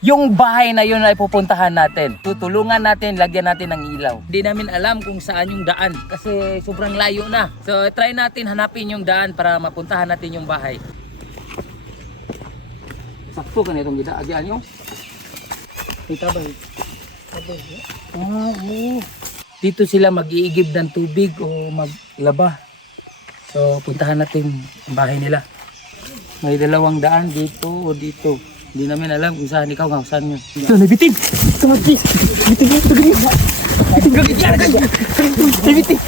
Yung bahay na yun ay pupuntahan natin. Tutulungan natin, lagyan natin ng ilaw. Hindi namin alam kung saan yung daan kasi sobrang layo na. So try natin hanapin yung daan para mapuntahan natin yung bahay. Sakto ka na itong gida. Agian yung. Kita ba? Ah, oo. Dito sila mag-iigib ng tubig o maglaba. So puntahan natin ang bahay nila. May dalawang daan dito o dito. Hindi namin alam kung saan ikaw nga, saan yun. Ito, nabitin! Ito, nabitin! Bitin mo, ito, ganyan! Bitin ganyan! Nabitin!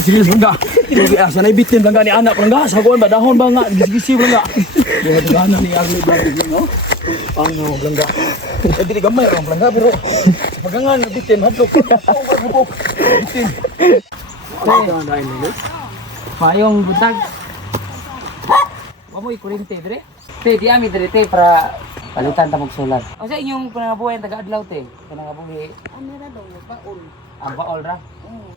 Sige langga. Sige asa na ibitin langga ni anak langga. Saguan ba dahon ba nga gisi-gisi langga. Dia dagana ni Arlo Brady no. Ang no langga. Eh dili gamay ra langga pero magangan bitin hadlok. Bitin. Mayong butag. Wamoy kurente, dire? Te, di ami dire, te, para palitan tamog solar. O sa inyong panangabuhay, taga-adlaw, te. Panangabuhi. Ano na daw, baon. Ang baol ra.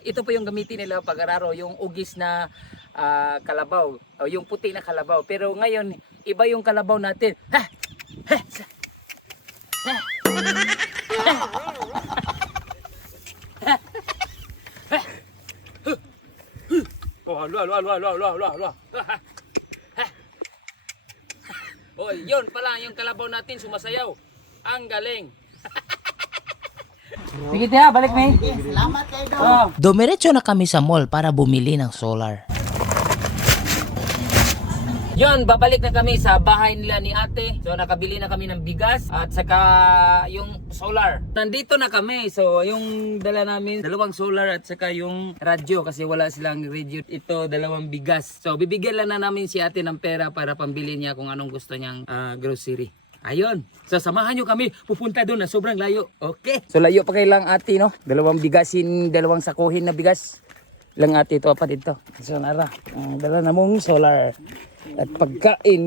Ito po yung gamitin nila pag-araro, yung ugis na ah, kalabaw, o yung puti na kalabaw. Pero ngayon, iba yung kalabaw natin. Ha! Ha! Ha! Oh, alo alo alo alo alo alo Oy, yun pala yung kalabaw natin sumasayaw. Ang galing. Sige, tiya, balik may. Salamat kayo. Oh. Dumiretso na kami sa mall para bumili ng solar. Yun, babalik na kami sa bahay nila ni ate. So nakabili na kami ng bigas at saka yung solar. Nandito na kami. So yung dala namin, dalawang solar at saka yung radyo kasi wala silang radio. Ito, dalawang bigas. So bibigyan lang na namin si ate ng pera para pambili niya kung anong gusto niyang ah, grocery. Ayun. So samahan nyo kami pupunta doon na sobrang layo. Okay. So layo pa kay lang ate no. Dalawang bigasin, dalawang sakuhin na bigas. Lang ate ito pa dito. So nara. Ang dala na mong solar at pagkain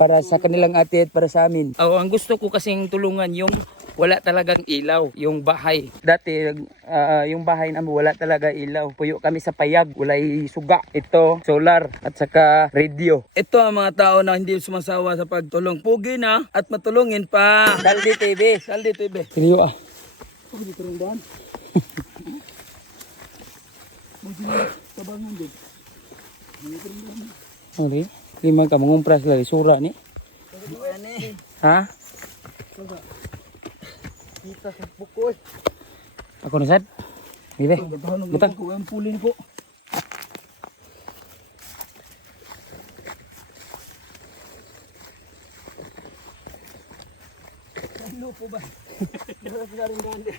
para sa kanilang ate at para sa amin. Oh, ang gusto ko kasing tulungan yung wala talagang ilaw, yung bahay. Dati ah, yung bahay namin wala talaga ilaw. Puyo kami sa payag, walay suga. Ito solar at saka radio. Ito ang mga tao na hindi sumasawa sa pagtulong. Pugi na at matulungin pa. Saldi TV. Saldi TV. Siniyo ah. Okay. Lima ka mangumpras lagi sura ni. Ha? Kita sa bukoy. Ako na sad. Bibe. Butang. Ko ang pulin po. Ano po ba? Daras na rin.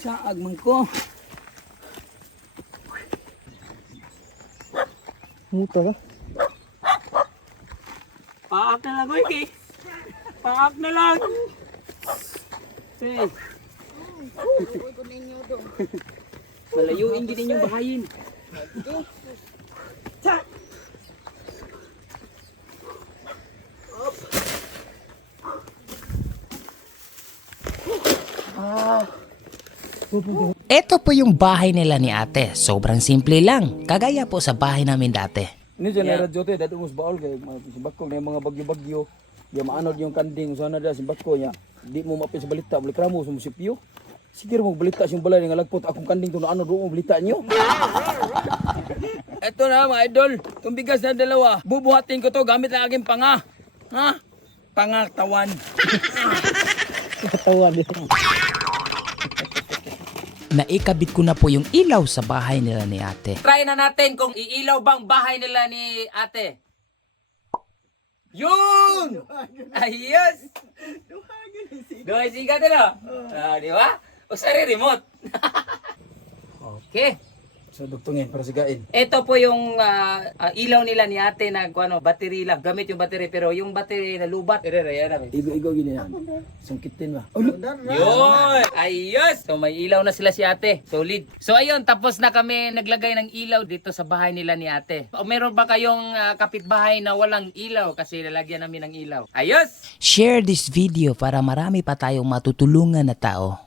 Saag man. Muto ka. Paak na lang, Wiki. Paak na lang. Daw. Malayuin din yung bahayin. Ito po yung bahay nila ni ate. Sobrang simple lang. Kagaya po sa bahay namin dati. Ni dyan yeah. radyo te, dati mus baol kay si Bakko na yung mga bagyo-bagyo. Yung maanod yung kanding so na da si Bakko niya. Di mo mapin sa balita, balik ramo sa musipyo. Sige mo balita siyang balay nga lagpot akong kanding to ano do mo balita niyo. Eto na mga idol, itong bigas na dalawa, bubuhatin ko to gamit ang aking panga. Ha? Pangatawan. Katawan. Naikabit ko na po yung ilaw sa bahay nila ni ate. Try na natin kung iilaw bang bahay nila ni ate. Yun! Ayos! Doon sigat na. Ah, di ba? O sa remote. okay. So duktungin para sigain. Ito po yung ah, ah, ilaw nila ni ate na ano, battery lang. Gamit yung battery pero yung battery na lubat. Ere, ere, ere. Igo-igo gini yan. Sangkitin ba? Yun! Ayos! So may ilaw na sila si ate. Solid. So ayun, tapos na kami naglagay ng ilaw dito sa bahay nila ni ate. O meron ba kayong ah, kapitbahay na walang ilaw kasi lalagyan namin ng ilaw? Ayos! Share this video para marami pa tayong matutulungan na tao.